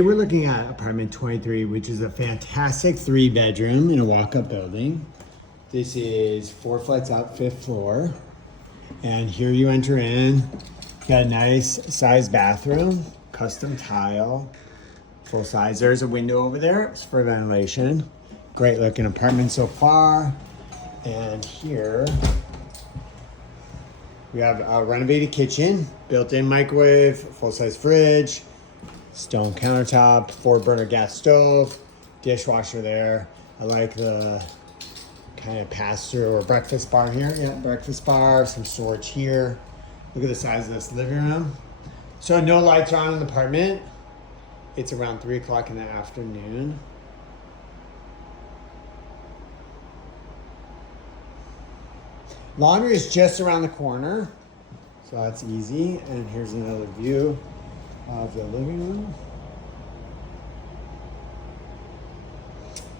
We're looking at apartment 23, which is a fantastic 3-bedroom in a walk-up building. This is 4 flights up, 5th floor. And here you enter in. Got a nice sized bathroom, custom tile, full size. There's a window over there, it's for ventilation. Great looking apartment so far. And here we have a renovated kitchen, built-in microwave, full-size fridge, stone countertop, 4-burner gas stove, dishwasher there. I like the kind of pass-through or breakfast bar here. Yeah, breakfast bar, some storage here. Look at the size of this living room. So no lights are on in the apartment. It's around 3 o'clock in the afternoon. Laundry is just around the corner, so that's easy. And here's another view of the living room.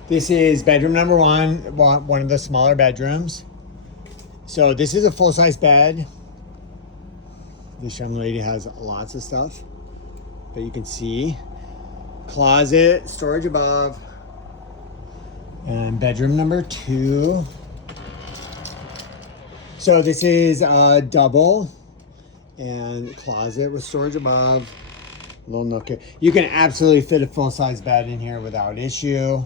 This is bedroom number one of the smaller bedrooms. So this is a full-size bed. This young lady has lots of stuff, but you can see closet, storage above, and bedroom number 2. So this is a double and closet with storage above, little nook here. You can absolutely fit a full-size bed in here without issue.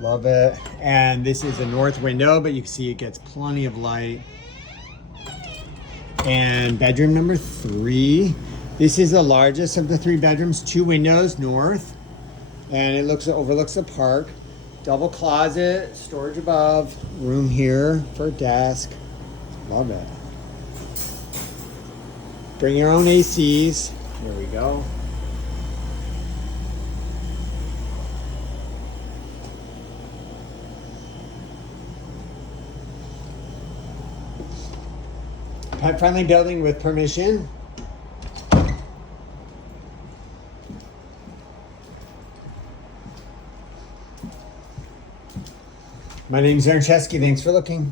Love it. And this is a north window, but you can see it gets plenty of light. And bedroom number 3. This is the largest of the 3 bedrooms, 2 windows north, and it overlooks the park. Double closet, storage above, room here for a desk. Love it. Bring your own ACs. There we go. Pet-friendly building with permission. My name is Aaron Chesky. Thanks for looking.